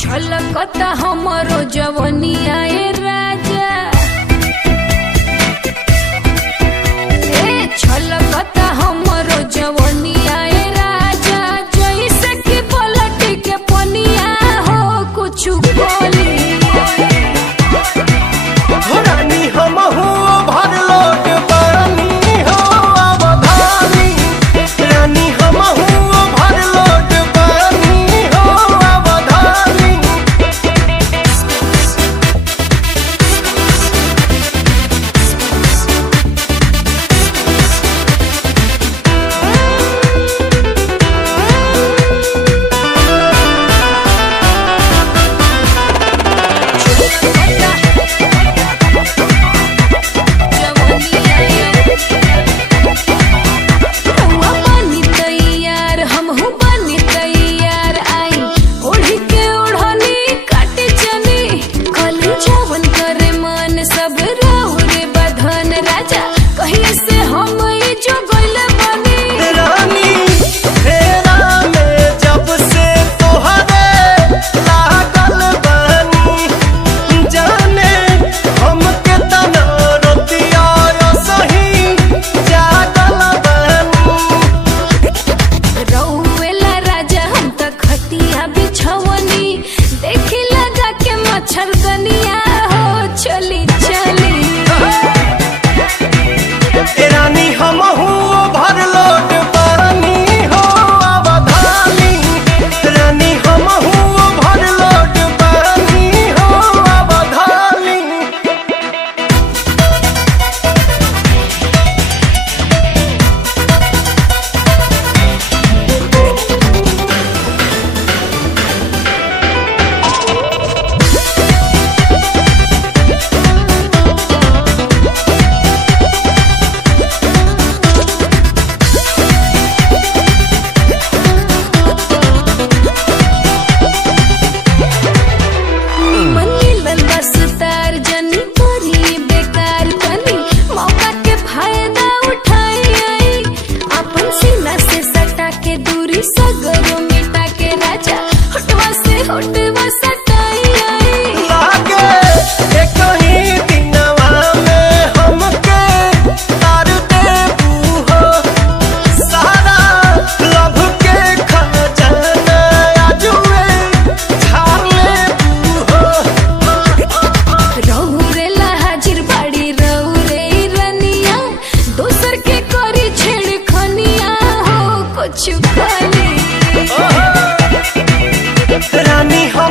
छलकता हमरो जवनिया ए राजा, छलकता हमरो जवनिया ए राजा, जैसे कि पलट के पनिया हो कुछ बोली। रानी हमहू भरलोट पानी हो अवधानी, रानी हमहू भरलोट पानी हो अवधानी। छलकनिया हो चली चली। रानी हमहू भरलोट पानी हो अवधानी, रानी हमहू भरलोट पानी हो अवधानी। सगरो मिटा के राजा होटवा से होटवा सटाई आई। लागे एक ही दिनवा में हमके तार देबू हो, सारा लभ के खजाना आजुए झाड़ लेबू हो। रहुरे ला हाजिर बाड़ी रहुरे रनिया, दोसर के करी छेड़खनिया हो कुछ खाली। रानी हो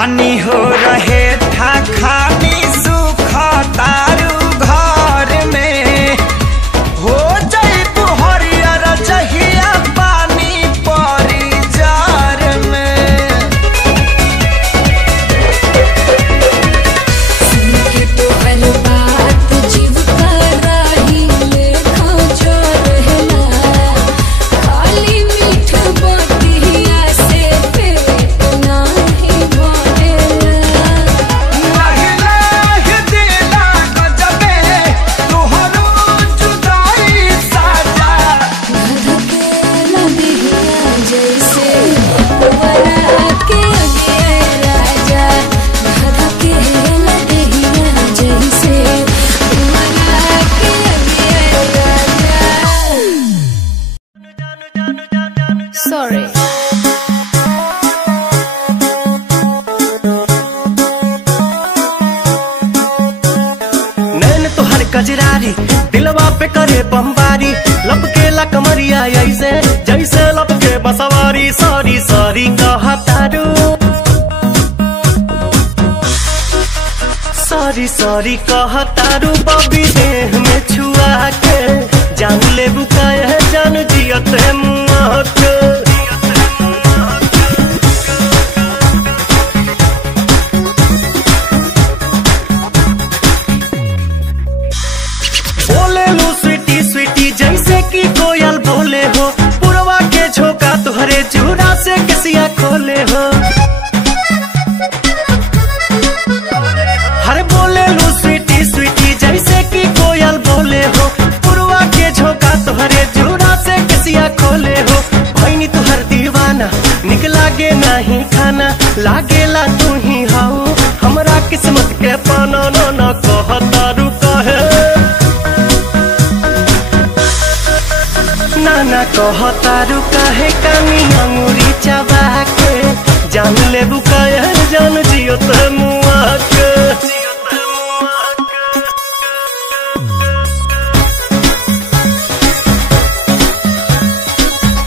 रानी हो रहे था खानी सुख तारू घर में हो जाई तू हरियर जहिया पानी परी जार में। सुन के तोहर बात जीव कराही लेखा जो रहला, खाली मीठ बतिया से पेट नाही भरेला। लाहे दिला गजबे तोहरो जुदाई साजा। धधकेला दिहिया जैसे वरा के गे राजा, धधकेला दिहिया जैसे वरा के गे राजा। Sorry. नैन तोहर कजरारी दिलवा पे करे बमबारी, लपकेला कमरिया ऐसे जैसे लपके बसवारी। सॉरी सॉरी कहतारू, सॉरी सॉरी कहतारू बबी देह में छुआ के जान ले बुकाए जान जियत मुआ के। बोले लू स्वीटी स्वीटी जैसे कि कोयल बोले हो, पुरवा के झोंका तुहरे चूड़ा से किसिया खोले हो। हर बोले लू स्वीटी स्वीटी जैसे कि कोयल बोले हो, पुरवा के झोंका तुहरे चूड़ा से किसिया खोले हो। भैनी तुहर दीवाना निक लागे नहीं खाना, लागेला तू ही हाउ हमरा किस्मत के पाना। ना कहतारू कहे नाना कहतारू काहे कानी अंगूरी चबा के जान ले बुकाया जान जियो ते मुआ के।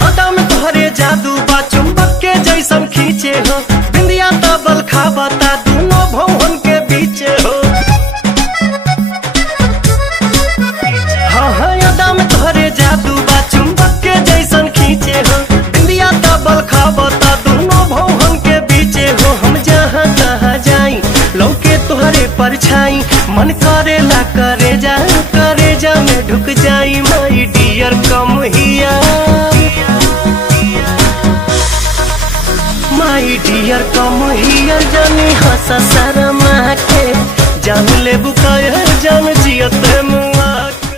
अदा में तोहरे जादू बा चुंबक के जैसन खींचे हो, बिंदिया तबल खाबता दोनों भवन के बीचे हो। हाँ हाँ अदा में तोहरे जादू बा चुंबक के जैसन खींचे हो, बिंदिया तबल खाबता दोनों भवन के बीचे हो। हम जहाँ तहाँ जाई लौके तोहरे परछाई, मन करेला करे जा में ढुक जाई। माई डियर कम हिया, माई डियर कम हिया जानी हंसा शर्मा के जान ले बुकाया जान जियत मुआ के।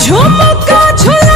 झुमका झुला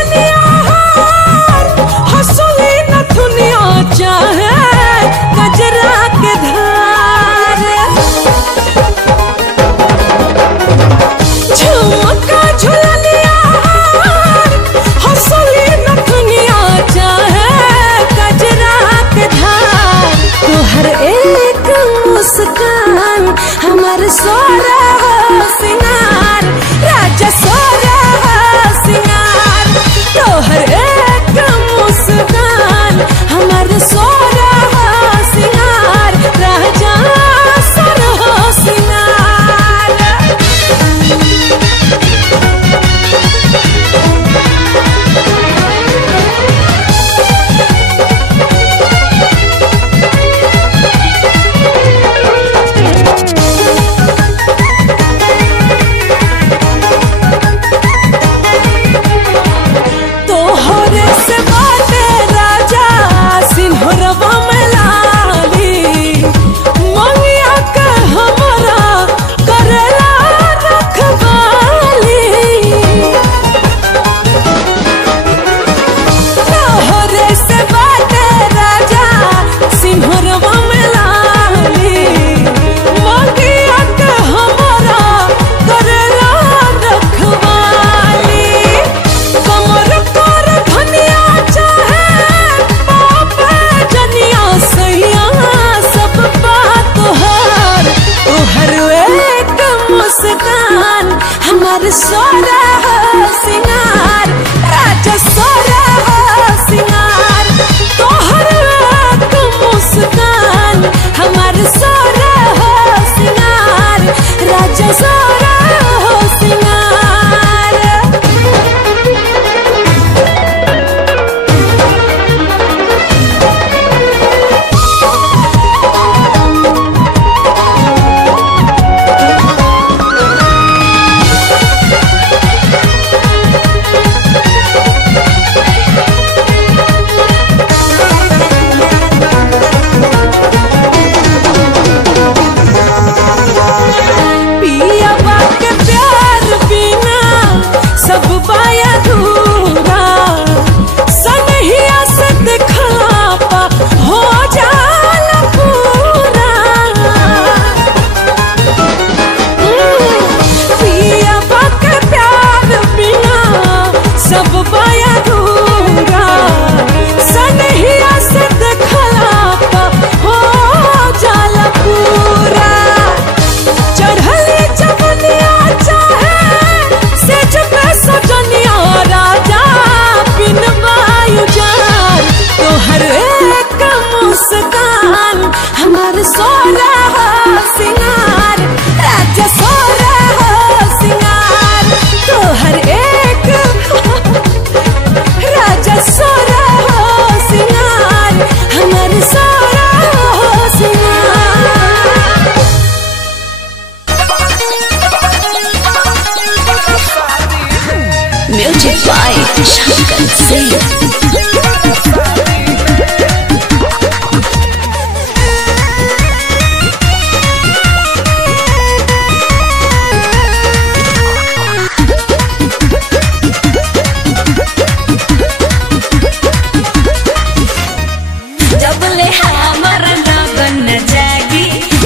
ले हमर लगन न जागी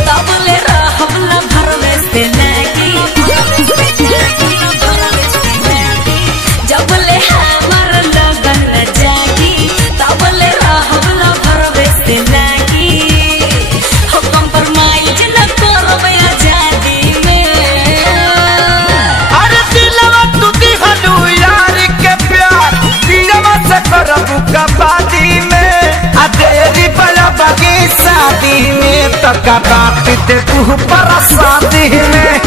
तब ले रहब न भरवे से लागी जब ले हमर लगन न जागी तब ले रहब न भरवे से लागी हो कंप्रोमाइज न करब आजादी में। अरे दिलवा तू दिहलू यार के प्यार दिलवा से करबू कबादी में आ तेरी बलबा की शादी में तो कबात दे तू पर शादी में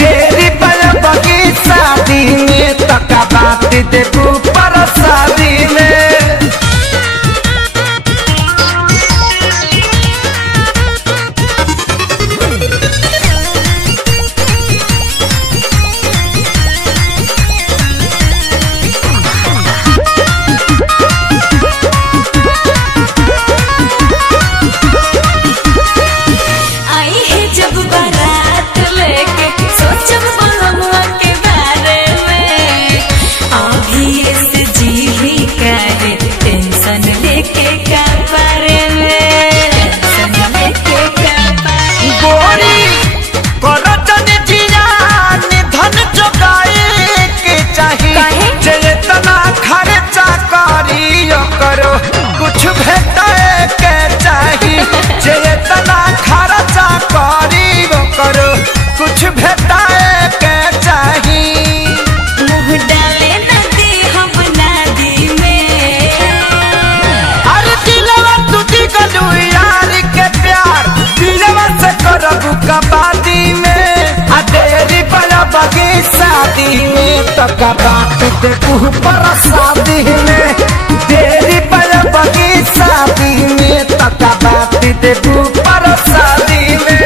तेरी बलबा की शादी में तो कबात दे तू पर शादी में। आई है जब बारात लेके सोचब बलमुआ के बारे में अभी से जी करे टेंशन लेके का बारे में टेंशन लेके का बारे में। गोरी करतन जियान धन जोगाए के चाहिए चेतना खर्चा करियो करो कुछ भेटाए के चाहिए चेतना खर्चा करियो करो कुछ भेटाए के चाहिए। मुँह डाले नदी हम नदी में अरे दिलवा तू दिगलू यार के प्यार दिलवा से करबू कबादी में आ तेरी बलबा की शादी में तो कबात दे तू पर शादी में तेरी बलबा की शादी में तो कबात दे तू पर शादी में।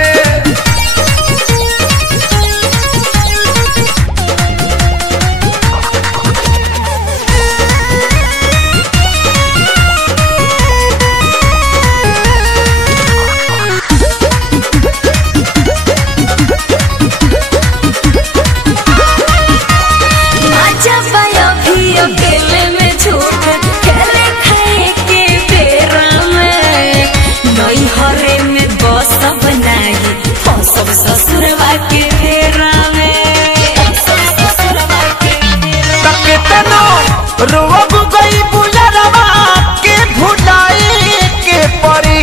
आजा बाया भी अकेले में छूट खेले खाए के बेरा में नई हरे में बस बनाई फसब ससुरवा के फेरा में ससुरवा के फेरा में। कितनो रोब गई बुलरवा के भुलाई के परी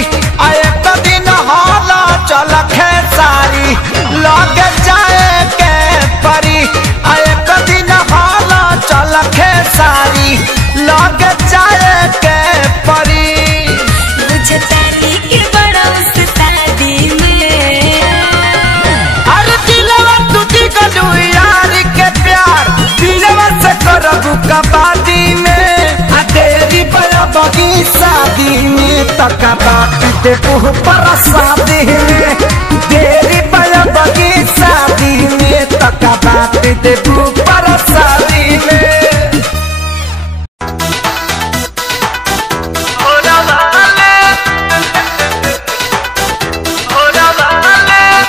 आए दिन हाला चल खेसारी लग जाए के परी आए दिन हाला चल खेसारी लग जाए के परी। मुझे तारी के बड़ा उस्तादी में अरे दिलवा तू दिगलू यार के प्यार दिलवा से करबू कबादी में आ तेरी बलबा की शादी में तो कबात दे तू पर शादी में तेरी बलबा की शादी में तो कबात दे तू पर शादी में। ओला वाले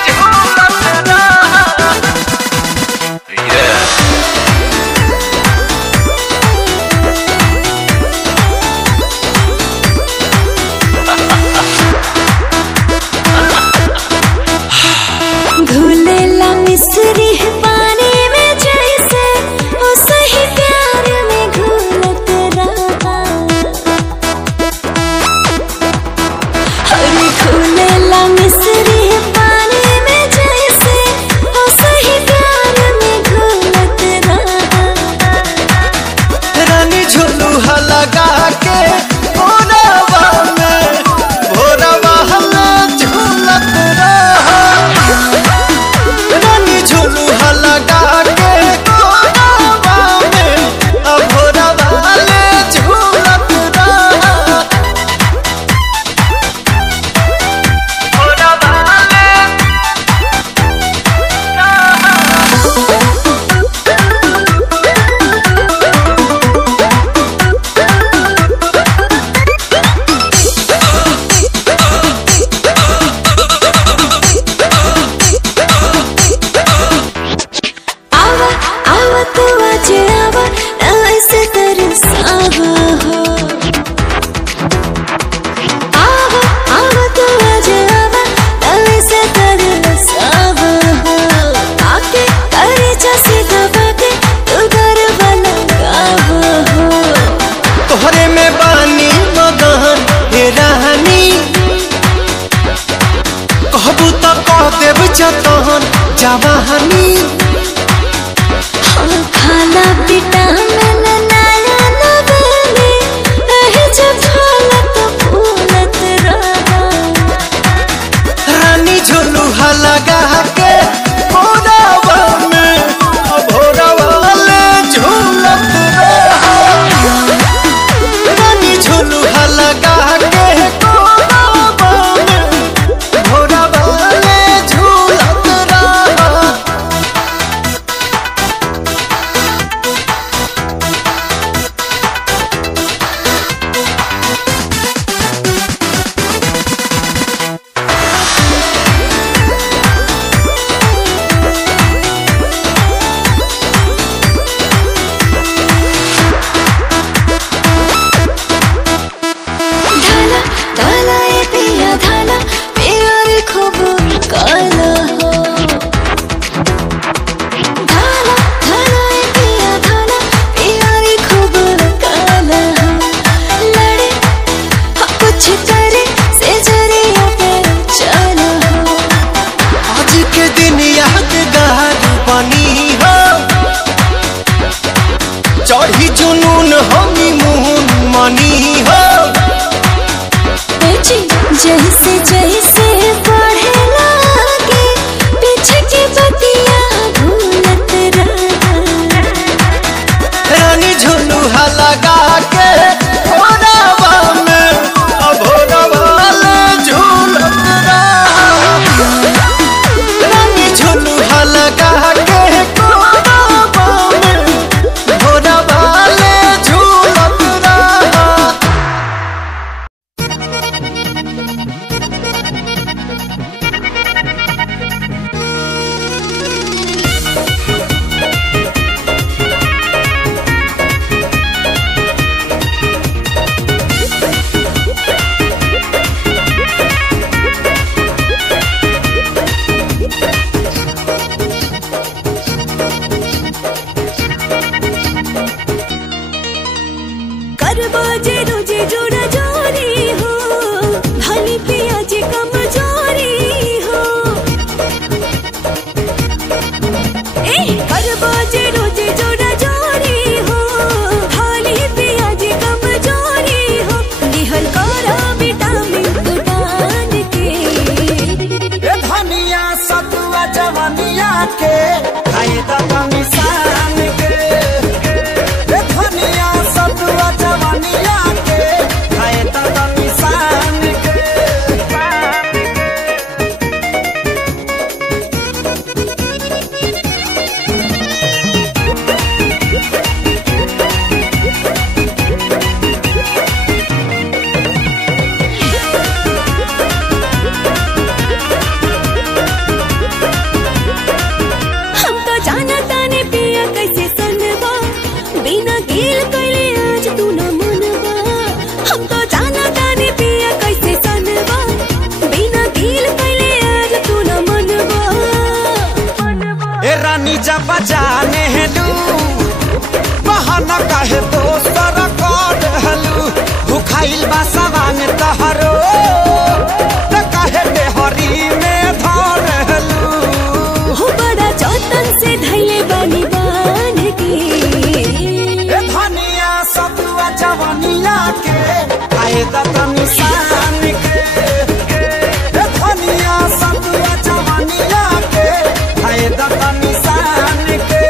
झूमना घुलेला मिस्री पानी में जैसे चतन जवानी खाना विटामिन नया नवेली एही जब हालत फूलत रहा रानी झुलुहा लगा के भोरवा में भोरवा ले झूलत रहा रानी झुलुहा लगा के भोरवा में भोरवा ले झूलत रहा। धाना धाना ए पिया धाना प्यार खूब काला हो धाना धाना ए पिया धाना प्यार खूब काला हो लड़े कुछ करे से जरिया पे चला हो आज के दिन यादगार बनी हो चढ़ी जुनून हनीमून मनी हो जैसे जैसे बढ़े लागे पीछे की बतिया भूलत रहा रानी झुलुहा लगा के भोरवा में भोरवा ले झूलत रहा रानी झुलुहा लगा के भोरवा में भोरवा ले झूलत रहा। करबा जे रोजे जोड़ा जोरी हो भली पिया जी कमजोरी हो करबा जे रोजे जोड़ा जोरी हो भली पिया जी कमजोरी हो निहल करा विटामिन गुटान के धनिया सतुआ जवनिया के खाए दादा निशान के धनिया सतुआ जवनिया के खाए दादा निशान के हम तो जाना ताने पिया कैसे सनवा बिना गिल कैले आज तू न मनवा हम तो जाना ताने पिया कैसे सनवा बिना गिल कैले आज तू न मनवा ए रानी जब जाने लू बहाना काहे दोसर कर हलू भुखाइल बा सवान तहरो त काहे देहरी में धर हलू हो बड़ा जतन से धैले बानी बांध के ए धनिया सतुआ जवनिया के खाए दादा निशान के ए धनिया सतुआ जवनिया के खाए दादा निशान के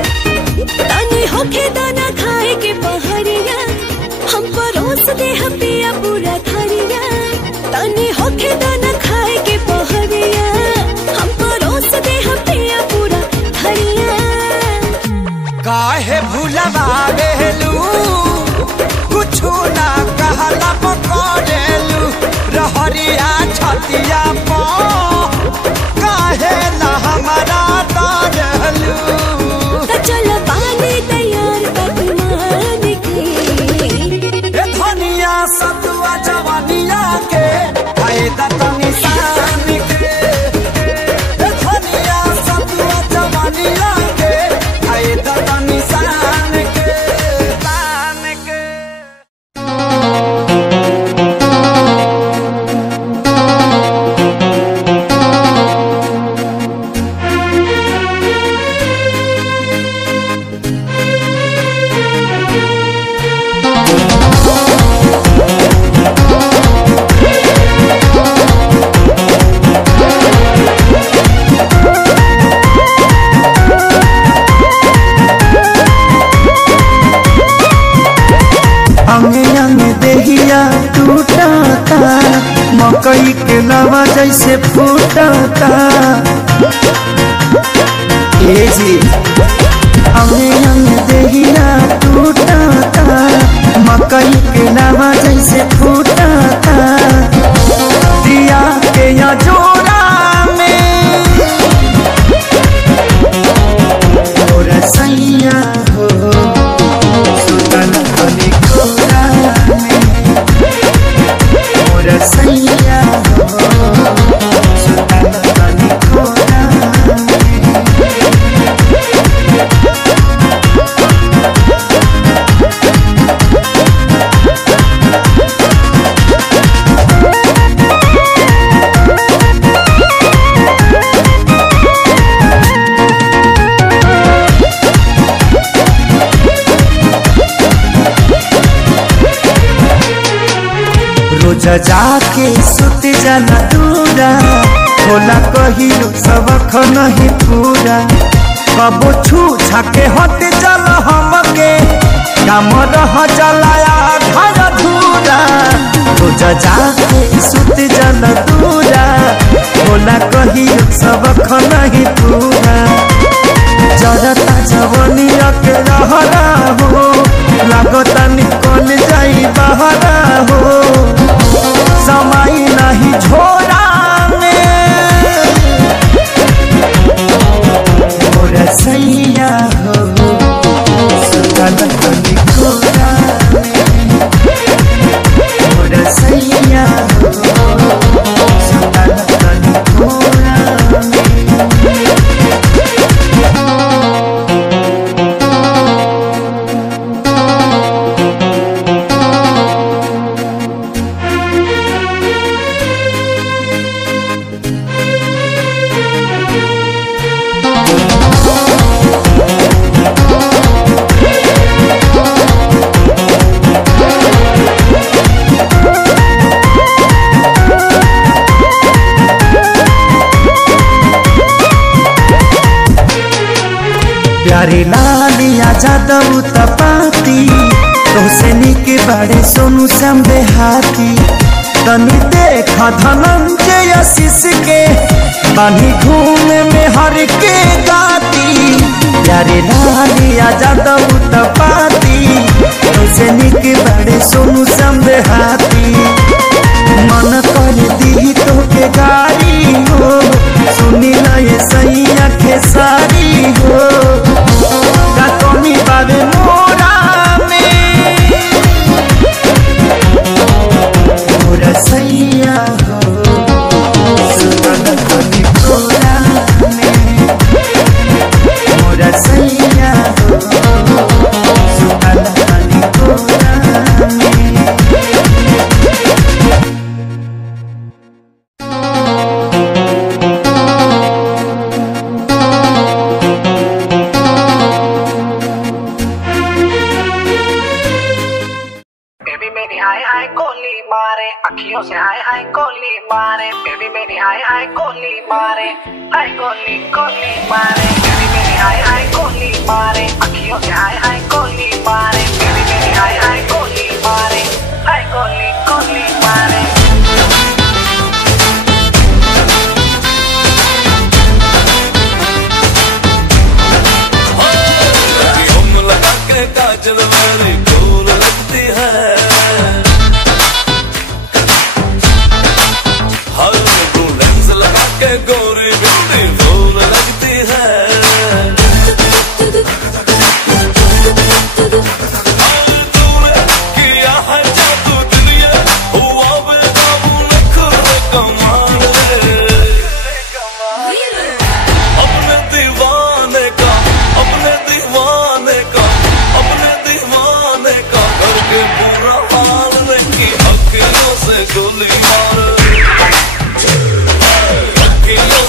तनी होके दाना खाए के पहरिया हम परोस दे पिया पूरा थरिया तनी होके दाना खाए के पहरिया हम परोस दे पिया पूरा थरिया काहे भूलवा बेलू कुछु ना कहला पकड़ेलू रहरिया छतिया पो काहे ना हमारा तारलू त चल पानी तैयार पकवान के लावा जैसे फूटता ए जी हमें अंग देहिया टूटता मकई के लावा जैसे फूटता दिया के या जोड़ा में और सैया हो सुतल बनी कोरा में और सैया हो सुतल बनी कोरा में। रोज जाके सुत जाना दूरा होला कहियो सबक नहीं पूरा कबो छू छाके हट चल हमके काम रह चलाया घर धूरा रोज जाके सुत जाना दूरा होला कहियो सबक नहीं पूरा जरता जवनिया के रहरा हो लागता निकल जाई बहरा हो समय नहीं झोरा में और सैया हो सुतल बनी कोरा में और सैया हो सुतल बनी कोरा में। प्यारे लालिया जादव तपाती तोसे निके बड़े सोनू संबे हाथी तनी देखा धनंजय आशीष के बानी घूम में हर के गाती प्यारे लालिया जादव तपाती तोसे निके बड़े सोनू संबे हाथी मन कर दी तो के गाड़ी हो सुनी ना ये सैया के सारी हो का कमी बाबे मोरा में मोरा सैया हो सुतल बनी कोरा में मोरा सैया हो सुतल बनी कोरा में। अखियों से हाय हाय कोली मारे बेबी मेरी हाय हाय कोली मारे हाय कोली कोली मारे बेबी मेरी हाय हाय कोली मारे अखियों से हाय हाय कोली मारे बेबी मेरी हाय हाय कोली मारे हाय कोली कोली मारे। लगा के काजल वाली गोल लगती है गोरी बिल्ली फूल लगती है तूने किया है जादू दुनिया हुआ बेकाबू नखरे कमाल अपने दीवाने का अपने दीवाने का अपने दीवाने का करके पूरा हाल नहीं अखियों से गोली मार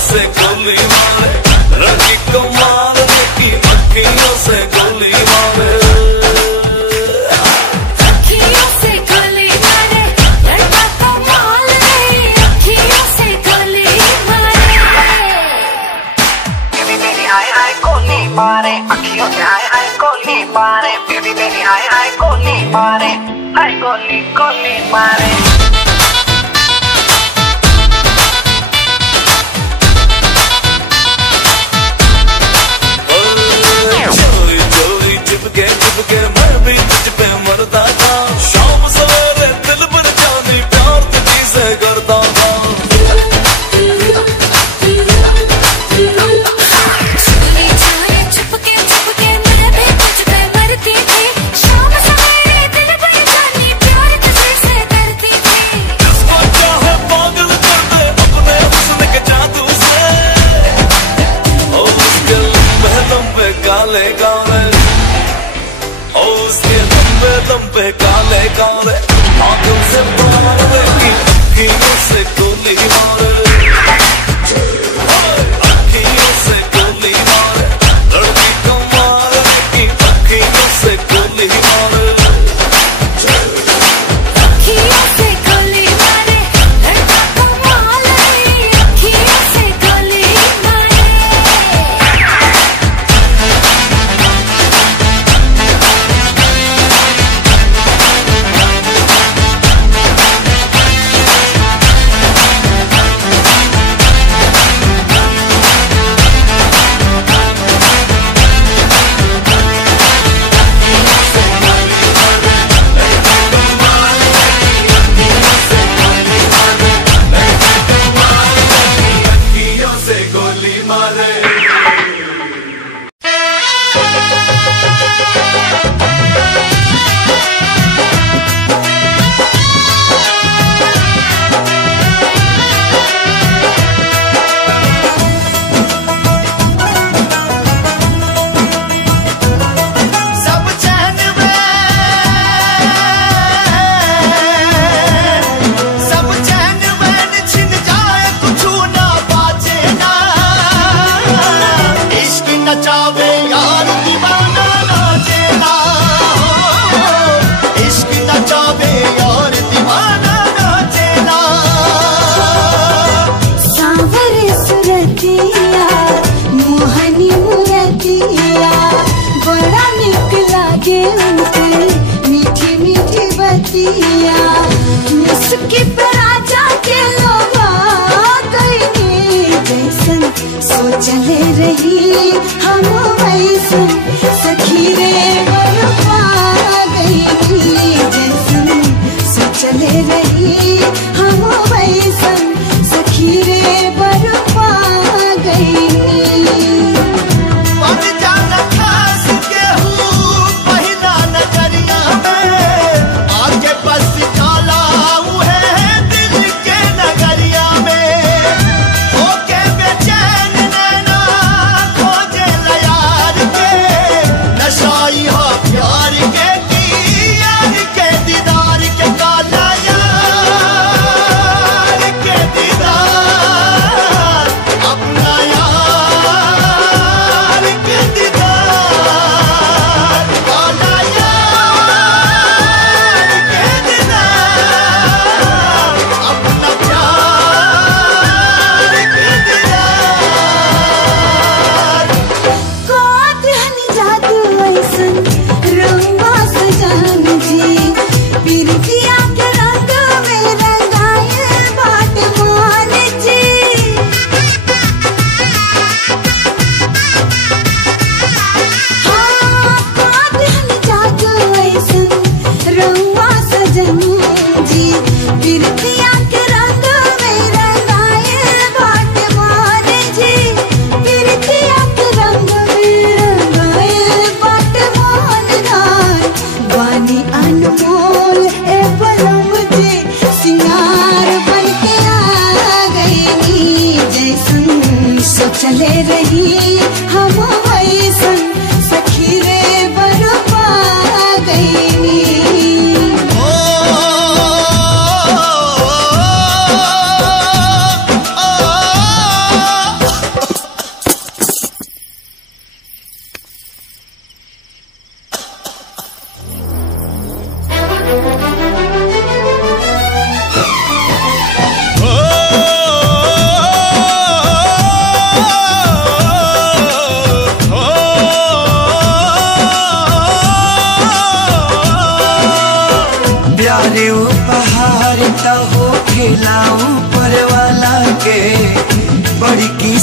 से गोली मारे रंगी कमाल की अखियों से गोली मारे अखियों से गोली मारे लड़का कमाल है अखियों से गोली मारे बेबी मेरी हाय हाय कोली मारे अखियों से हाय हाय कोली मारे बेबी मेरी हाय हाय कोली मारे हाय कोली कोली मारे। चोरी चोरी चिपके चिपके मैं भी तुझ पे मरता था, शाम सवेरे दिल पर जानी प्यार तुझी से करता था। चोरी चोरी चुपके चुपके मैं भी तुझ पे मरती थी, शाम सवेरे दिल पर जानी प्यार तुझे से करती थी। जिसको चाहे पागल कर दे अपने हुस्न के जादू से, और उसके लंबे काले काले, और उसके लंबे काले काले आंखों से मारे की अखियों से गोली मारे, अखियों से गोली मारे, लड़की को मारे की अखियों से गोली मारे, अखियों से गोली मारे, लड़का कमाल है, अखियों से गोली मारे। अखियों से गोली मारे। सब चैन में छिन जाए कुछ ना बाचे ना, इश्क नचावे यार दीवाना नाचे ना, इश्क नचावे यार दीवाना नाचे ना। सांवरे सुरतिया मोहनी मुरतिया, बड़ा निक लागे उनके मीठी मीठी बतिया, मुस्की पे राजा के लोगा गई, जैसन सोचले रही हम वैसन सखी रे बरपा गई, जैसन सोचले रही हम वैसन सखी रे बरपा गई। बन जाना खास केहू पहिला नजरिया में, आगे बस जाला उहे दिल के नगरिया में, होके बेचैन नैना खोजे यार के,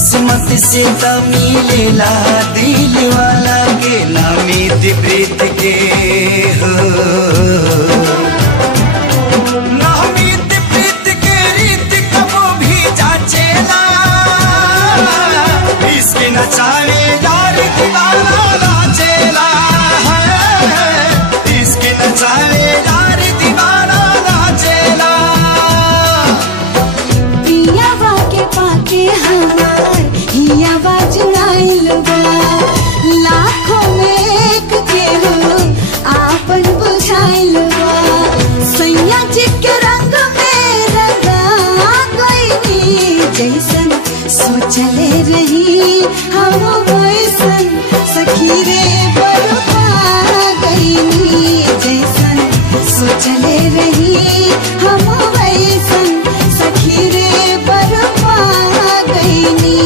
किस्मत से त मिलेला दिल वाला के नामित प्रीत के हो नामित प्रीत के रीत कबो भी जाचेला इसके नचावे यार दीवाना नाचेला इसके नचावे यार दीवाना नाचेला पियावा के पाके हमार हियावा जुड़ाइल बा लाखों में एक के हो आपन बुझाइल बा सैया जी के रंग में रंगा गईनी जैसन सोचले रही हम वैसन सखी रे बरपा गईनी जैसन सोचले रही हम वैसन सखी रे बरपा गईनी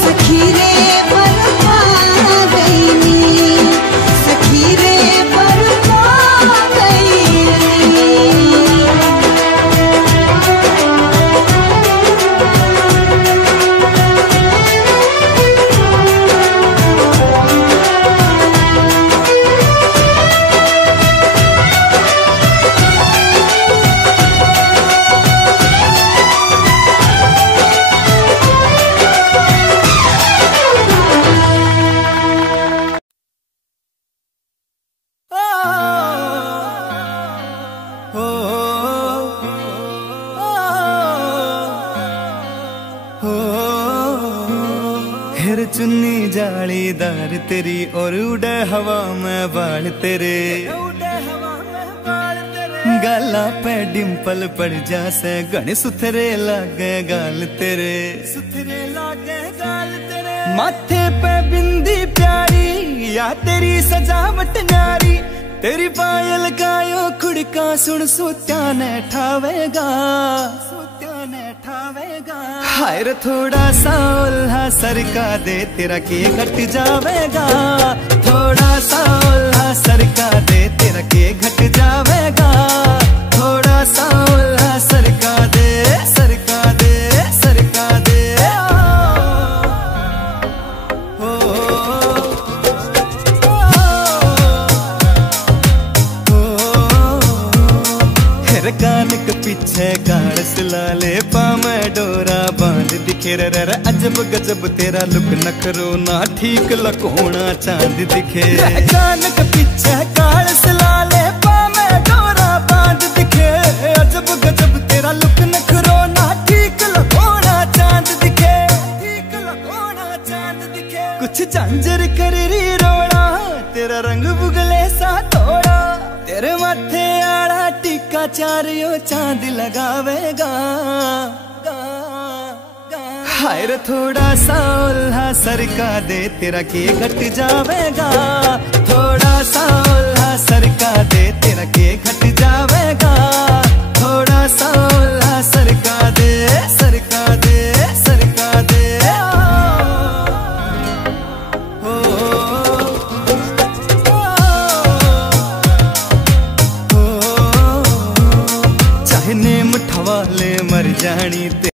सखी रे बरपा गईनी सखी रे बरपा गईनी। फिर चुन्नी जालीदार तेरी और उड़े हवा में बाल तेरे गाला पे डिम्पल पड़ जा से गण सुथरे लागे गाल तेरे माथे पे बिंदी प्यारी या तेरी सजावट न्यारी तेरी पायल गायो खुड़का सुन सोत्या ने ठावेगा हाय रे थोड़ा सा उल्हा सरका दे तेरा के घट जावेगा थोड़ा सा उल्हा सरका दे तेरा के घट जावेगा थोड़ा सा उल्हा सरका दे सरका दे सरका दे कान के पीछे गाड़ सिलाले पामे डोरा बांध दिखे रे अजब गजब तेरा लुक नखरो ना ठीक लकोना चांद दिखे कान के पीछे गाड़ सिलाले पामे डोरा बांध दिखे अजब गजब तेरा लुक नखरो ना ठीक लकोना चांद दिखे ठीक लकोना चांद दिखे कुछ झांझर कर री रोड़ा तेरा रंग बुगले सा थोड़ा तेरे माथे आड़ा टीका चारियो चांद लगावेगा हाय रे थोड़ा सा उल्हा सरका दे तेरा के घट जावेगा थोड़ा सा उल्हा सरका दे तेरा के घट जावेगा थोड़ा सा उल्हा सरका दे सरका दे सरका दे वाले मर जानी ते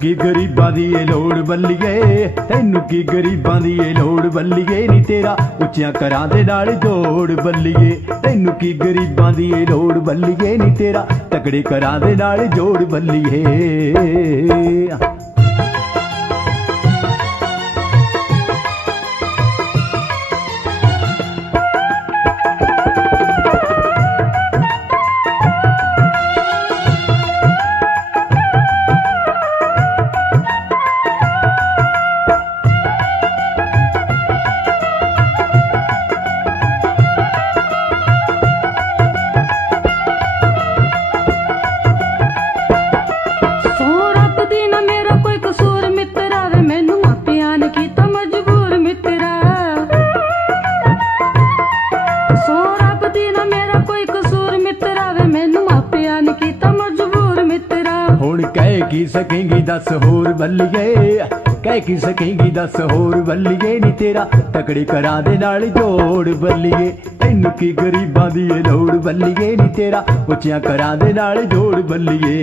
की गरीबां दी लोड़ बल्लीए तैनू की गरीबां दी लोड़ बल्लीए नी तेरा उच्चियां करां दे नाल जोड़ बल्लीए तैनू की गरीबां दी लोड़ बल्लीए नी तेरा तगड़े करां दे नाल जोड़ बल्लीए की सकेंगी 10 होर बल्लिए, कह की सकेंगी 10 होर बल्लिए नी तेरा तकड़े करा दे नाल जोड़ बल्लिए। तैनू की गरीबां दी ए लोड़ बल्लिए नी तेरा उच्चियां करा दे नाल जोड़ बल्लिए।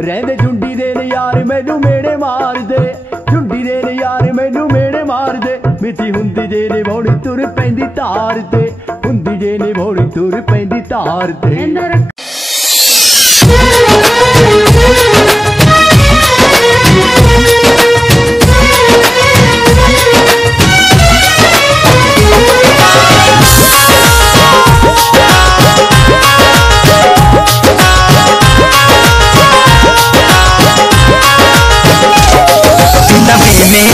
रहंदे झुंडी दे ने यार मैनू मेड़े मार दे, झुंडी दे ने यार मैनू मेड़े मार दे। मिठी हुंदी जे ने बौड़ी तुर पैंदी तार ते, हुंदी जे ने बौड़ी तुर पैंदी तार ते।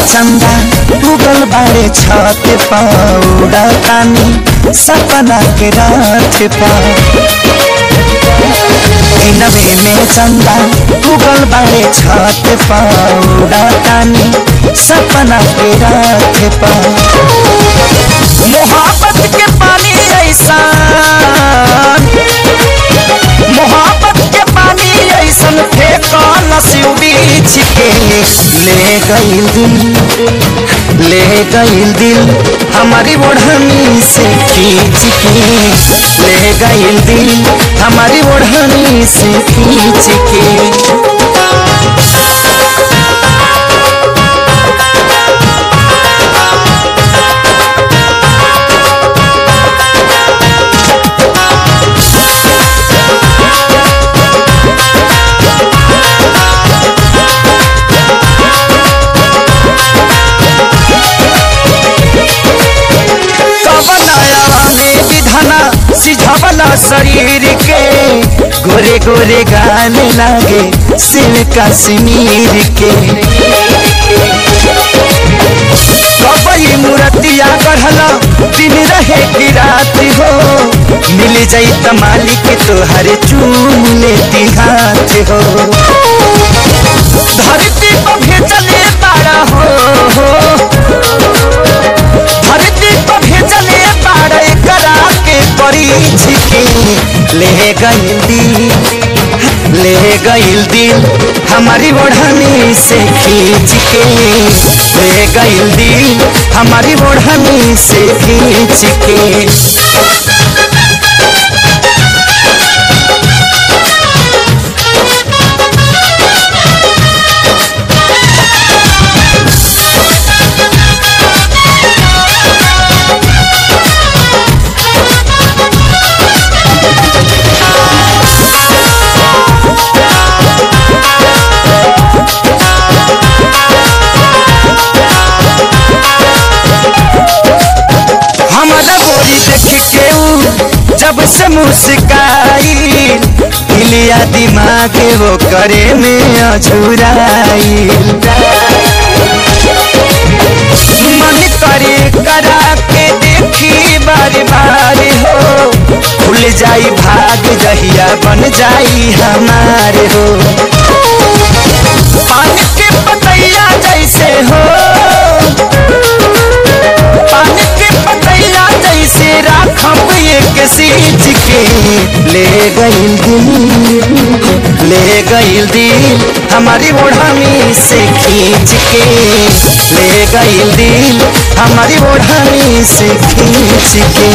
चंदा गूगल बारे छत पाउडा तानी सपना के रात पा। नवे में चंदा गूगल बारे छत पाउडा तानी सपना के रात पा। मोहब्बत के पानी ऐसा, मोहब्बत के पानी ऐसन फेंका नसीब बीच के ले गईल दिल, ले गईल दिल हमारी ओढ़नी से खींच के। ले गईल दिल हमारी ओढ़नी से खींच के। सिझावला शरीर के गोरे गोरे गाने लागे सिर कश्मीर के। कबई मूर्तिया गढ़ला दिन रहे की रात हो, मिल जाई त मालिक तोहरे चूम लेती हाथ हो। धरती पर भेजले तारा हो, धरती पर भेजले तारा करा के परीछ के। ले गईल दिल, ले गईल दिल हमारी ओढ़नी से खींच के। ले गईल दिल हमारी ओढ़नी से खींच के। जब से मुस्काई हिलिया दिमाग वो करे में अझुराई। मन करे करा के देखी बार बार हो, खुल जाई भाग जहिया बन जाई हमारे हो। पानी के पतैया जैसे हो, पानी के पतैया जैसे राखब एक सींच के। ले गईल दिल, ले गईल दिल हमारी ओढ़नी से खींच के। ले गईल दिल हमारी ओढ़नी से खींच के।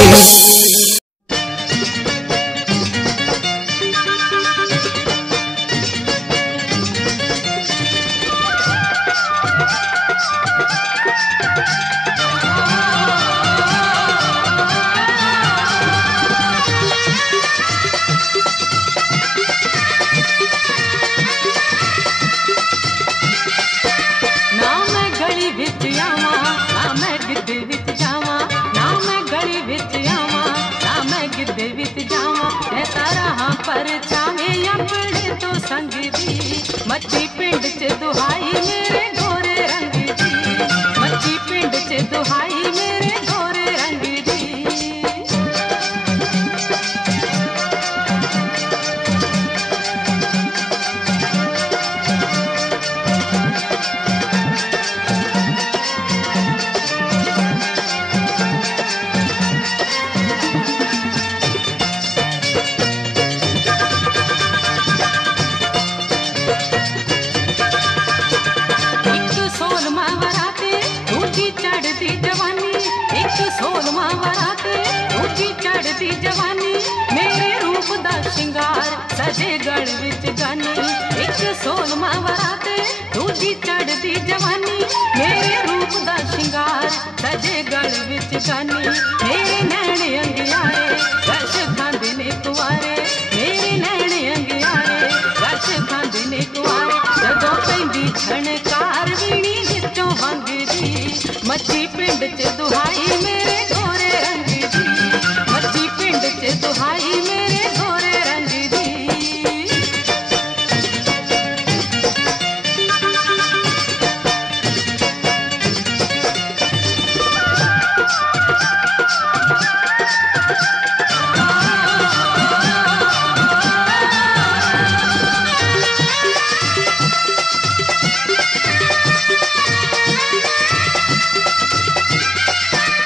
मच्छी पिंड च दुहाई मेरे गोरे रंग दी, मच्छी पिंड च दुहाई मेरे गोरे रंग दी। श्रृंगार सजे गढ़ विच गानी एक सोनमा वराते दूजी चढ़दी जवानी मेरे रूप दा श्रृंगार सजे गढ़ विच गानी मेरे नैन अंगियारे रश खांदे ने कुआरे मेरे नैन अंगियारे रश खांदे ने कुआरे जदों पैंदी झणकार वीणी विचों वंगदी मच्छी पिंड च दुहाई मेरे गोरे रंग दी मच्छी पिंड च दुहाई मेरे गोरे रंग दी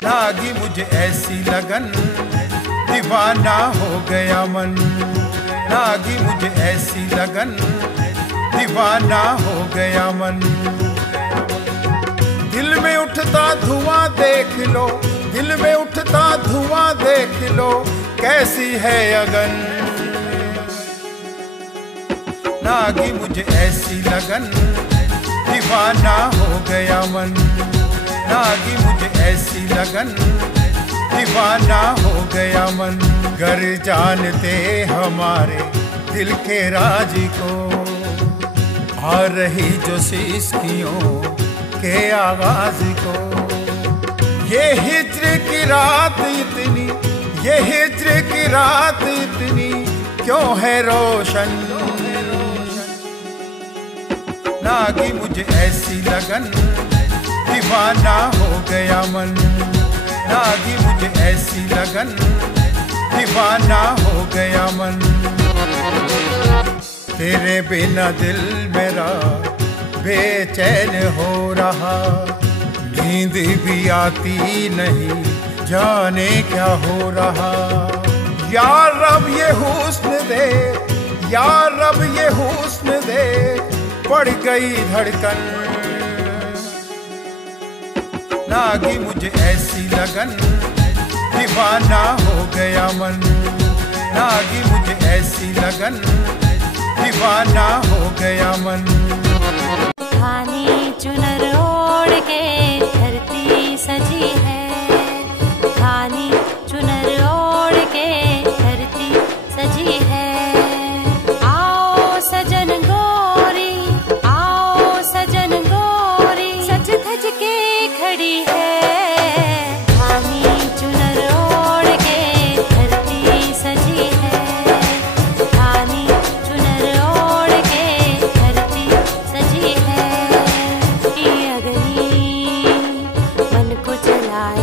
लागी मुझे ऐसी लगन दीवाना हो गया मन लागी मुझे ऐसी लगन दीवाना हो गया मन दिल में उठता धुआं देख लो दिल में उठता धुआं देख लो कैसी है अगन लागी मुझे ऐसी लगन दीवाना हो गया मन लागी मुझे ऐसी लगन दीवाना हो गया मन गर जानते हमारे दिल के राज को आ रही जो सिसकियों के आवाज को ये हिज्र की रात इतनी ये हिज्र की रात इतनी क्यों है रोशन लागी मुझे ऐसी लगन दीवाना हो गया मन लागी मुझे ऐसी लगन दीवाना हो गया मन तेरे बिना दिल मेरा बेचैन हो रहा नींद भी आती नहीं जाने क्या हो रहा यार रब ये हुस्न दे यार रब ये हुस्न दे पड़ गई धड़कन लागी मुझे ऐसी लगन दीवाना हो गया मन लागी मुझे ऐसी लगन दीवाना हो गया मन धानी चुनर ओढ़ के धरती सजी है धानी चुनर ओढ़ के धरती सजी है आओ सजन गोरी सज धज के खड़ी है धानी चुनर ओढ़ के धरती सजी है धानी चुनर ओढ़ के धरती सजी है ये अग्नि मन को जलाए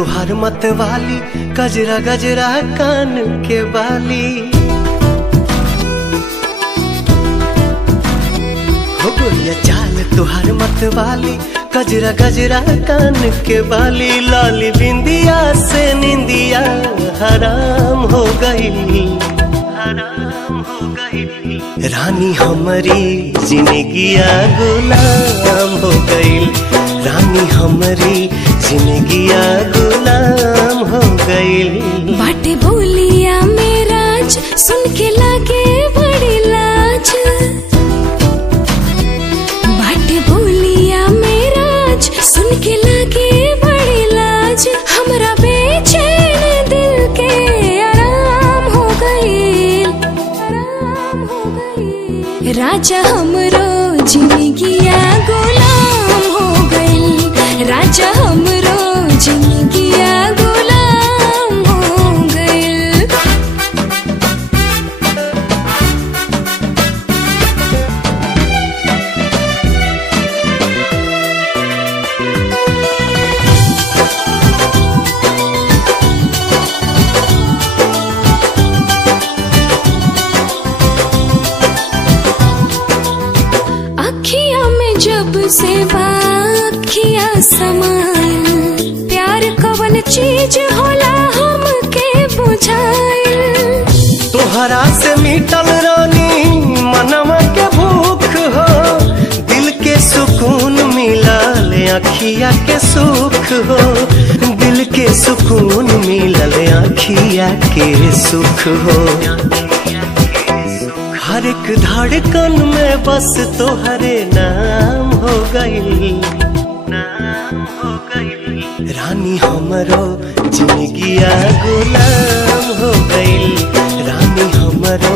तुहार मत वाली गजरा गजरा कान के बाली हो गोरिया चाल तुहार मत वाली गजरा गजरा कान के बाली लाली बिंदिया से निंदिया हराम हो गई रानी हमारी जिंदगिया गुलाम हो गई रानी हमारी जिंदगिया गुलाम हो गई बाटे बोलिया मेराज सुन के लागे बड़ी लाज बाटे बोलिया मेराज सुन के लागे बड़ी लाज हमरा बेचैन दिल के आराम हो गई राजा हमरो जिंदगिया गुलाम हो गई राजा हमरो जिंदगिया गुलाम हो गई अखियां में जब से बाखिया समाइल प्यार कवन चीज होला हमके बुझाइल तोहरा से मिटल रानी मनवा के भूख हो दिल के सुकून मिलल अखिया के सुख हो दिल के सुकून मिलल अखिया के सुख हो हर एक धड़कन में बस तोहरे नाम हो गई रानी हमरो जिंदगिया गुलाम हो गई रानी हमरो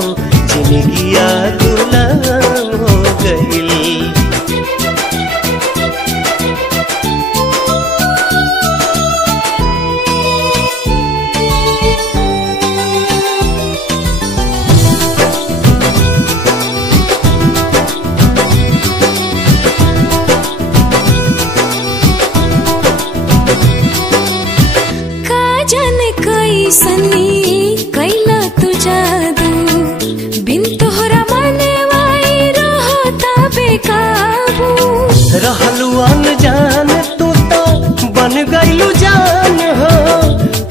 जिंदगिया गुलाम हो गई सनी कैला तू जादू बिन तोहरा माने वाई रहता बेकाबू रहलू अनजान तू तो बन गईलू जान हो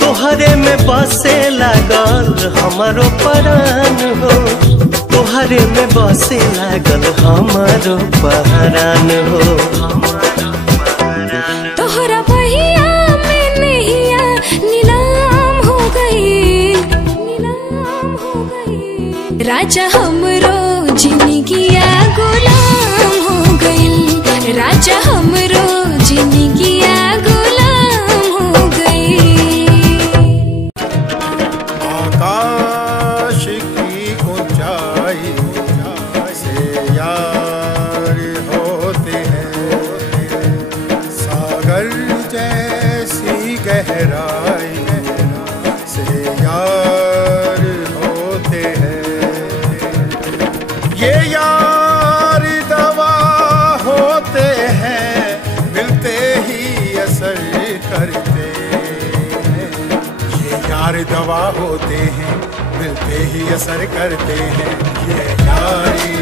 तोहरे में बसे लागल हमारो परान हो तोहरे में बसे लागल हमारो परान हो तोहरा बहिया में नैया नीलाम हो गई राजा हमरो जिंदगिया गुलाम हो गई राजा हमरो जिंदगिया गुलाम हो गई आकाश की ऊंचाई से यार होते हैं सागर जैसी गहराई से यार होते हैं ये यार दवा होते हैं मिलते ही असर करते हैं ये यार दवा होते हैं मिलते ही असर करते हैं ये यारी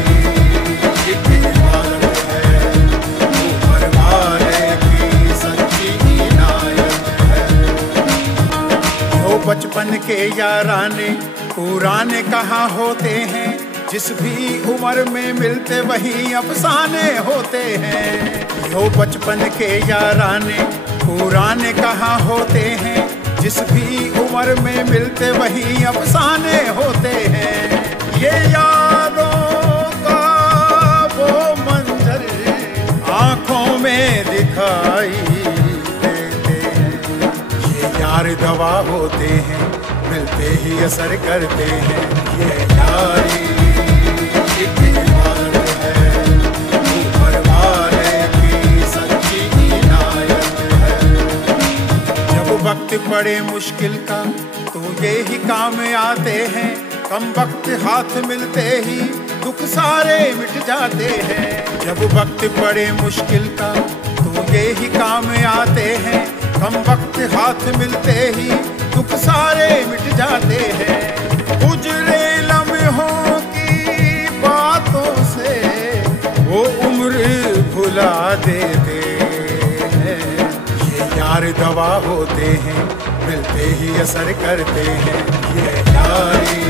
एक इबादत है ऊपर वाले की सच्ची इनायत है जो बचपन के याराने पुराने कहाँ होते हैं जिस भी उम्र में मिलते वही अफसाने होते हैं यो बचपन के याराने पुराने कहाँ होते हैं जिस भी उम्र में मिलते वही अफसाने होते हैं ये यादों का वो मंजर आँखों में दिखाई देते हैं ये यार दवा होते हैं मिलते ही असर करते हैं ये यारी वक्त पड़े मुश्किल का तो ये ही काम आते हैं कम वक्त हाथ मिलते ही दुख सारे मिट जाते हैं जब वक्त पड़े मुश्किल का तो ये ही काम आते हैं कम वक्त हाथ मिलते ही दुख सारे मिट जाते हैं। गुजरे लम्हों की बातों से वो उम्र भुला देते हैं। ये यार दवा होते हैं, मिलते ही असर करते हैं। ये यारी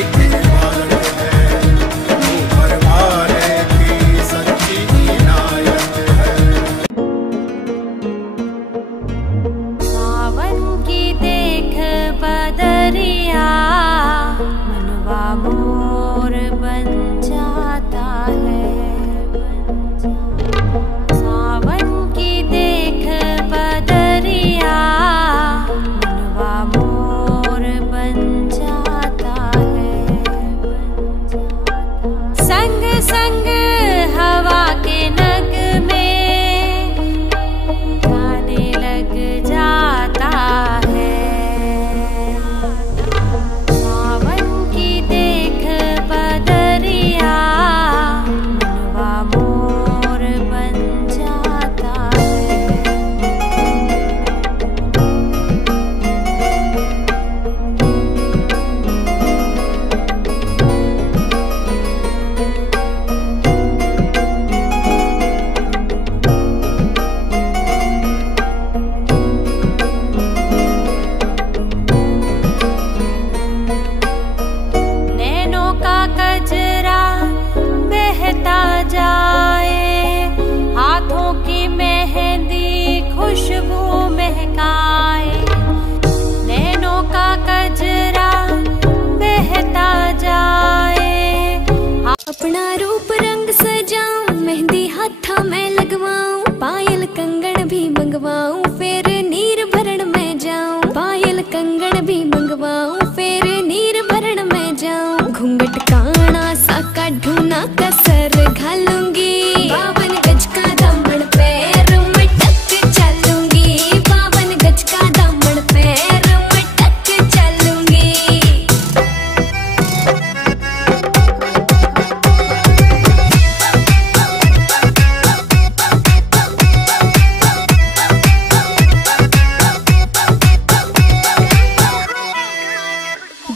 एक इबादत है, ऊपर वाले की सच्ची इनायत है। सावन की देख बदरिया मनवा मोर बन जाता है। सावन की देख बदरिया मनवा मोर बन जाता है। संग संग हवा के नग में गाने लग जाता है। सावन की देख बदरिया मनवा मोर बन जाता है। नैनों का कजरा बहता जाए, हाथों की मेहंदी खुशबू महकाए। नैनों का कजरा बहता जाए, अपना रूप रंग सजाऊं, मेहंदी हाथा में लगवाऊं, पायल कंगन भी मंगवाऊं, फिर नीर भरण में जाऊं। पायल कंगन भी मंगवाऊं, फिर नीर भरण में जाऊं। घूंघट काना सा काढूं ना कसर घालूंगी, 52 गज का दामन पैर में टक चलूंगी। 52 गज का दामन पैर में टक चलूंगी।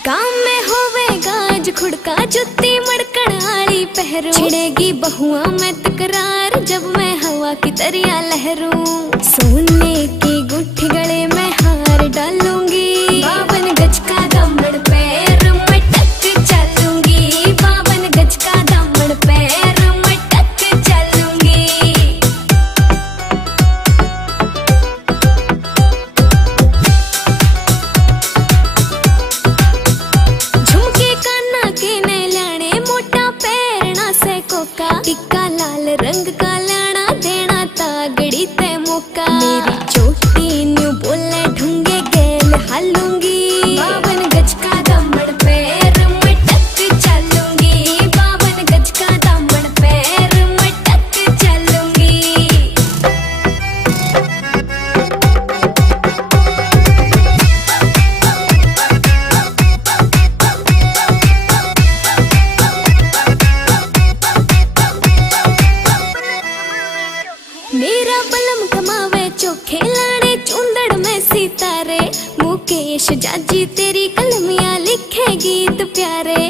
गाँव में होवे गाज खुड़का, जुत्ती मड़कण आली पहरू, छिड़ेगी बहुआ में तकरार जब मैं हवा की तरिया लहरूं। सोने की गुट्ठी गले में हार डालूंगी, 52 गज का दामन पैर में टक चलूंगी। 52 गज का दामन पैर में टक चलूंगी। झुमके काना के ने लाने, मोटा पैरना से कोका, टिक्का लाल रंग का लाना, देना तागड़ी ते मौका। मेरी चोटी न्यू बोले ढूंगे गेल हालूंगी, 52 गज का दामन पैर में टक चलूंगी। 52 गज का दामन पैर में टक चलूंगी। मेरा बलम कमावे चोखे लाड़े, चूंदड़ में सितारे, मुकेश जाजी तेरी कलमियां लिखे गीत प्यारे।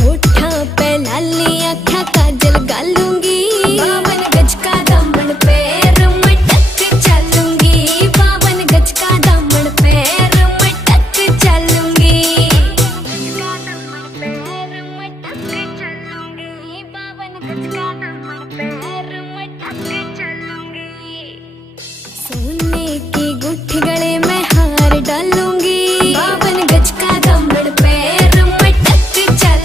होठा पे लाली आँखा काजल गालूंगी, 52 गज का दामन पैर में टक चलूंगी। 52 गज का दामन पैर में टक चलूंगी। 52 गज का दामन पैर में टक चलूंगी। सोने की गुट्ठी गले में हार डालूंगी, 52 गज का दामन पैर में टक चलूंगी।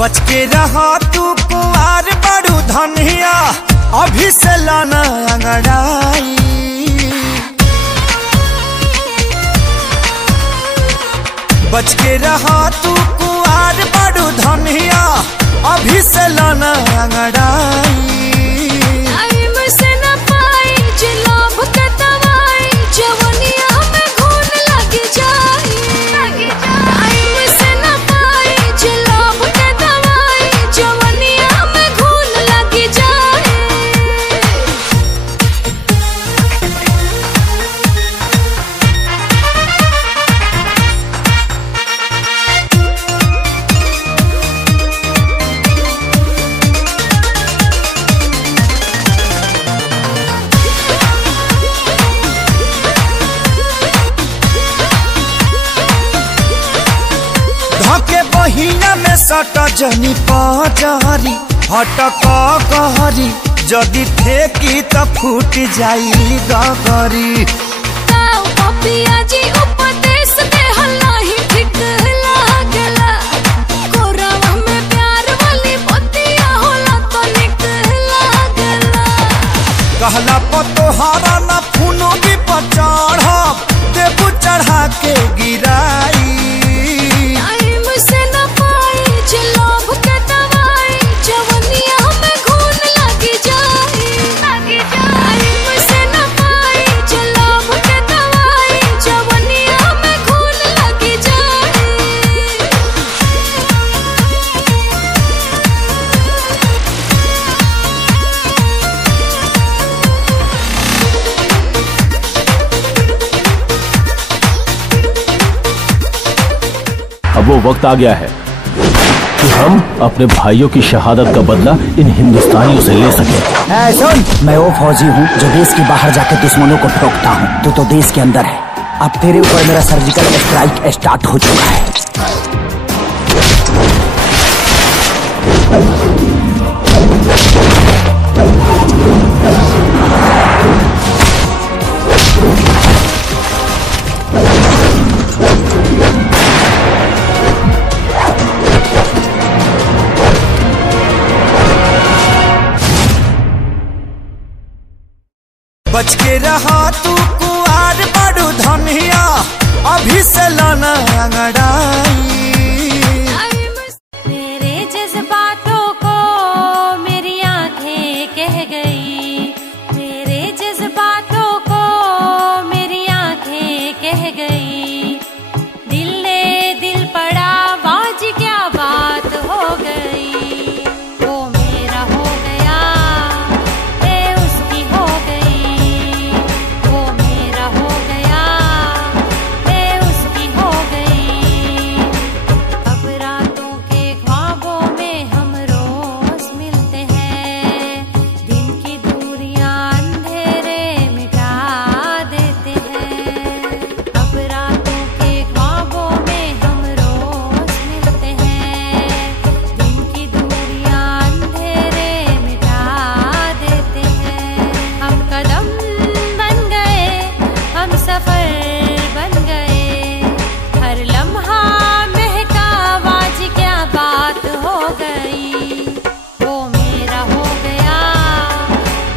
बच के रहा तू कुआर बड़ू धनिया, अभी से लाना अंगड़ाई। बच के रहा तू कुआर बड़ू धनिया, अभी से लाना अंगड़ाई। बहिया में सट जनी पचहरी, हटक कहरी, जदि ठेकी त फूट जाई गगरी। कहला पतोहारा न फूनो भी पचढ़ देबू चढ़ा के गिराई। अब वो वक्त आ गया है कि हम अपने भाइयों की शहादत का बदला इन हिंदुस्तानियों से ले सकें। सुन, मैं वो फौजी हूँ जो देश के बाहर जाके दुश्मनों को ठोकता हूँ। तू तो देश के अंदर है। अब तेरे ऊपर मेरा सर्जिकल स्ट्राइक स्टार्ट हो चुका है। बच के रहा तू कुआर बड़ू धनिया, अभी से लाना अंगड़ाई। मेरे जज्बातों को मेरी आंखें कह गई, मेरे जज्बातों को मेरी आंखें कह गई। दिल ने दिल पड़ा बाज, क्या बात हो गई। वो मेरा हो गया, मैं उसकी हो गई। वो मेरा हो गया, मैं उसकी हो गई। अब रातों के ख्वाबों में हम रोज मिलते हैं, दिन की दूरियां अंधेरे मिटा देते हैं। अब रातों के ख्वाबों में हम रोज मिलते हैं, दिन की दूरियां अंधेरे मिटा देते हैं। हम कदम बन गए, हम सफर बन गए, हर लम्हा महका आवाज, क्या बात हो गई। वो मेरा हो गया,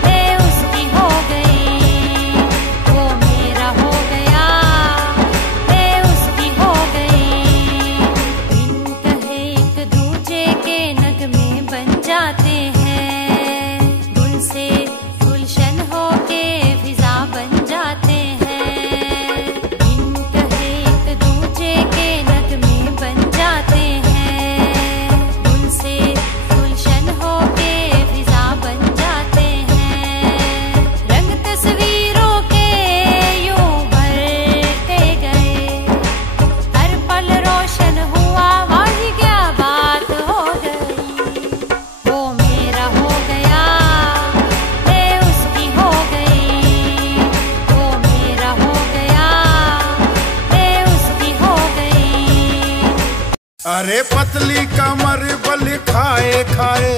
मैं उसकी हो गई। वो मेरा हो गया, मैं उसकी हो गई। बिन कहे एक दूजे के नगमे बन जाते हैं, गुल से गुलशन होके फिजा बन जाते हैं। बिन कहे एक दूजे के नगमे बन जाते हैं, गुल से गुलशन होके फिजा बन जाते हैं। रंग तस्वीरों के यूं भरते गए, हर पल रोशन हुआ, आज क्या बात हो गई। वो मेरा हो गया, मैं उसकी हो गई। वो मेरा हो गया, मैं उसकी हो गई। अरे पतली कमर बल खाए खाए,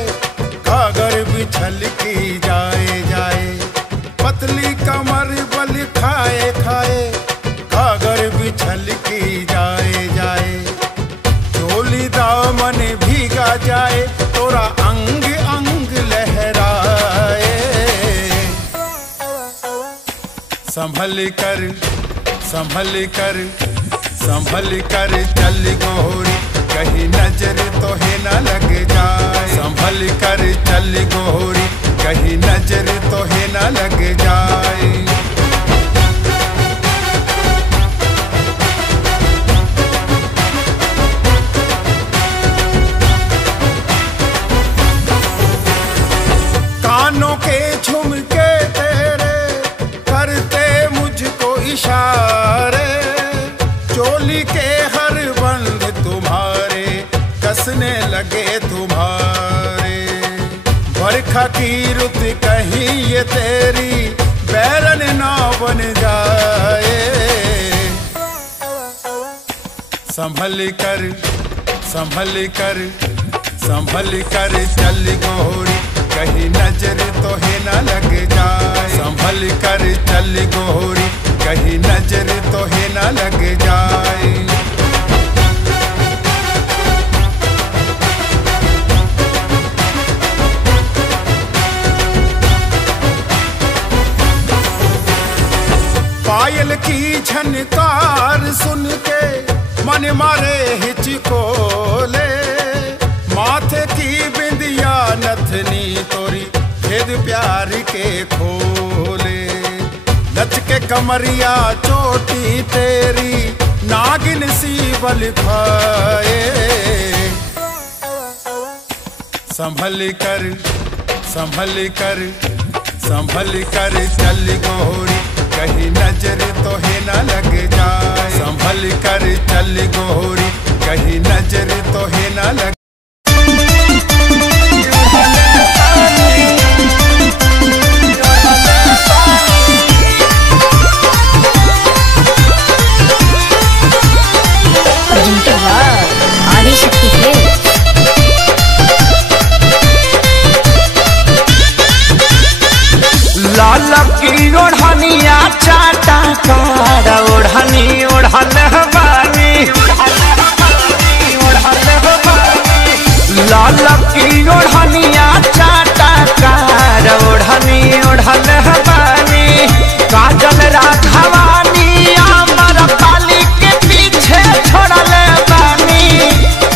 कागर बिछल की जाए जाए। पतली कमर बल खाए खाए, कागर बिछल की जाए जाए। चोली दामन भीगा जाए। संभल कर चल गोरी, कहीं नजर तो है न लग जाए। संभल कर चल गोरी, कहीं नजर तो है न लग जाए। कानों के झुमके तेरे करते मुझको इशारे, चोली के हर बंद तुम्हारे कसने लगे तुम्हारे। बरखा की रुत कहीं ये तेरी बैरन ना बन जाए। संभल कर चल गोरी, कहीं नजर तो है न लग जाए। संभल कर चल गोरी, कहीं नजर तो है न लग जाए। पायल की झनकार सुन के मन मारे हिचकोले, माथे की बिंदिया नथनी तोरी भेद प्यार के खोले। नच के कमरिया चोटी तेरी नागिन सी बल खाए। संभल कर चल गोरी, कहीं नजर तो है न लग जाए। संभल कर चल गोरी, कहीं नजर तो है न लग। लाल की ओढ़निया चाटा कार ओढ़नी ओढ़ल बानी, लाल की ओढ़निया चाटा कार ओढ़नी ओढ़ल बानी। काजल राघवानी अमर पाली के पीछे छोड़ल बानी,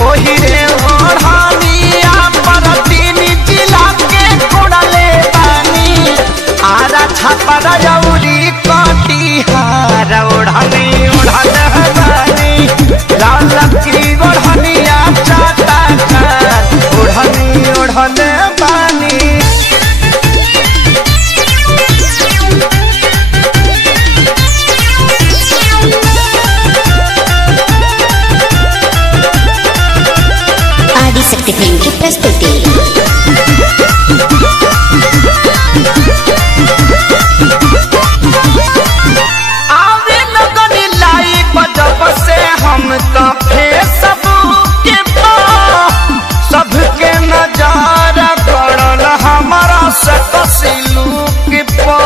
ओही रे ओढ़नी अमर तीन जिला के छोड़ल बानी। आरा छपर जौरी कटिहार ओढ़नी ओढ़ल बानी, लाल की ओढ़निया चाटा कार ओढ़नी ओढ़ल बानी। आदिशक्ति फिल्म की प्रस्तुति। हम तो फेसबुक पे सबके नजारा पड़ल हमारा से तस्लूक पे।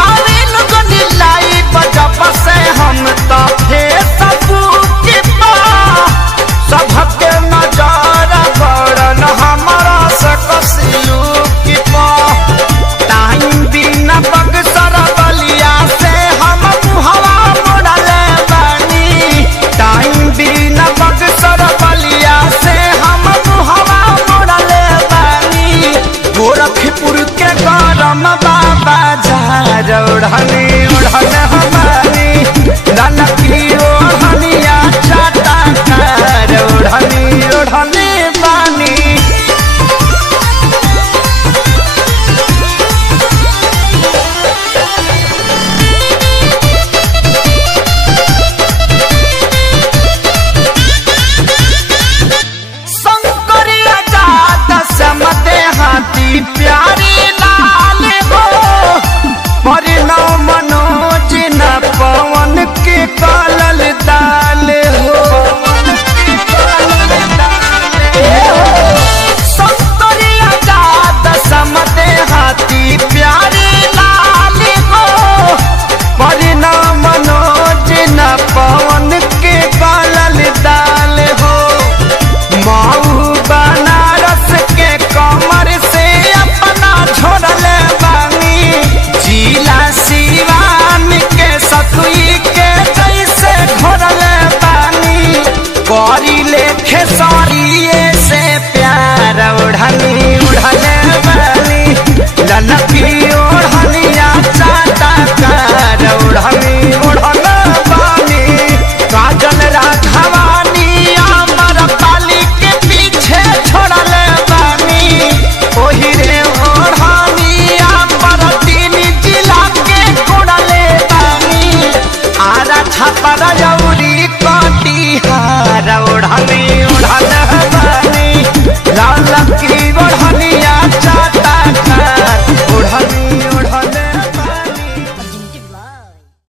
आवे लगन लाइव जब से हम तो फेसबुक पे सबके नजारा पड़ल हमारा से तस्लूक पे। टाइम बिना बक्सर बलिया से हम हवा मोड़ल बानी, टाइम बिना बक्सर बलिया से हम हवा मोड़ल बानी। गोरखपुर के गरम बाबा झार ओढ़नी ओढ़ल हमारी, लाल की ओढ़निया चाटा कार ओढ़नी ओढ़नी बानी। प्यारी लाल हो परिणाम सजौरी कटिहार ओढ़नी